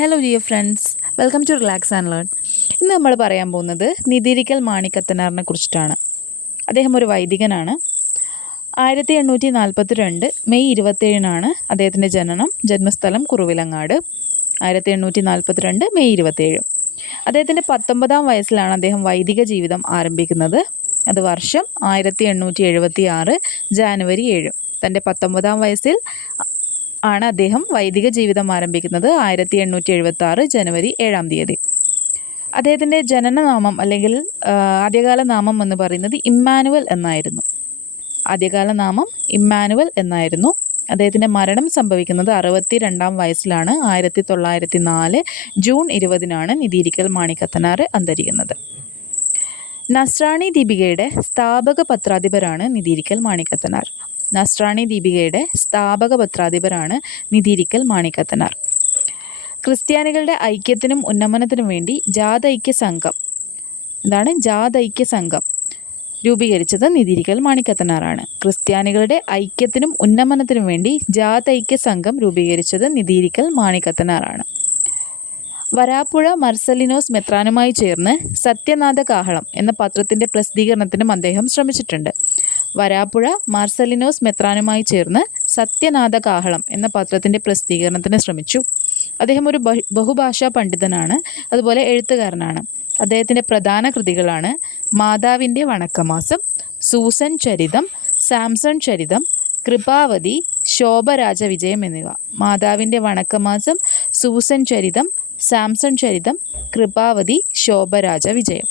Hello dear friends, welcome to relax and learn. ഇന്ന് നമ്മൾ പറയാൻ പോകുന്നത് നിതിരിക്കൽ മാണിക്കത്തനാറിനെ കുറിച്ചിട്ടാണ്. അദ്ദേഹം ഒരു വൈദികനാണ്. 1842 മെയ് 27 അദ്ദേഹത്തിൻ്റെ ജന്മസ്ഥലം കുറുവിലങ്ങാട്. 1842 മെയ് 27. അദ്ദേഹത്തിൻ്റെ 19-ാം വയസ്സിലാണ് അദ്ദേഹം വൈദിക ജീവിതം ആരംഭിക്കുന്നത്. അത് വർഷം 1876 ജാനുവരി 7. തൻ്റെ 19-ാം വയസ്സിൽ ആണ് അദ്ദേഹം വൈദിക ജീവിതം ആരംഭിക്കുന്നത്. 1876 ജനുവരി 7. അദ്ദേഹത്തിൻ്റെ ജനനനാമം അല്ലെങ്കിൽ ആദ്യകാല നാമം എന്ന് പറയുന്നത് ഇമ്മാനുവൽ എന്നായിരുന്നു. അദ്ദേഹത്തിൻ്റെ മരണം സംഭവിക്കുന്നത് 62-ാം വയസ്സിലാണ്. 1904 ജൂൺ 20 നിതിരിക്കൽ മാണിക്കത്തനാർ അന്തരിക്കുന്നത്. നസ്രാണി ദീപികയുടെ സ്ഥാപക പത്രാധിപരാണ് നിതിരിക്കൽ മാണിക്കത്തനാർ. ക്രിസ്ത്യാനികളുടെ ഐക്യത്തിനും ഉന്നമനത്തിനും വേണ്ടി ജാതൈക്യ സംഘം രൂപീകരിച്ചത് നിതിരിക്കൽ മാണിക്കത്തനാറാണ്. ക്രിസ്ത്യാനികളുടെ ഐക്യത്തിനും ഉന്നമനത്തിനും വേണ്ടി ജാതൈക്യ സംഘം രൂപീകരിച്ചത് നിതിരിക്കൽ മാണിക്കത്തനാറാണ്. വരാപ്പുഴ മർസലിനോസ് മെത്രാനുമായി ചേർന്ന് സത്യനാഥ കാഹളം എന്ന പത്രത്തിൻ്റെ പ്രസിദ്ധീകരണത്തിനും അദ്ദേഹം ശ്രമിച്ചിട്ടുണ്ട്. വരാപ്പുഴ മാർസലിനോസ് മെത്രാനുമായി ചേർന്ന് സത്യനാഥ കാഹളം എന്ന പത്രത്തിൻ്റെ പ്രസിദ്ധീകരണത്തിന് ശ്രമിച്ചു. അദ്ദേഹം ഒരു ബഹുഭാഷാ പണ്ഡിതനാണ്, അതുപോലെ എഴുത്തുകാരനാണ്. അദ്ദേഹത്തിൻ്റെ പ്രധാന കൃതികളാണ് മാതാവിൻ്റെ വണക്കമാസം, സൂസൻ ചരിതം, സാംസൺ ചരിതം, കൃപാവതി, ശോഭരാജ വിജയം എന്നിവ. മാതാവിൻ്റെ വണക്കമാസം, സൂസൻ ചരിതം, സാംസൺ ചരിതം, കൃപാവതി, ശോഭരാജ വിജയം.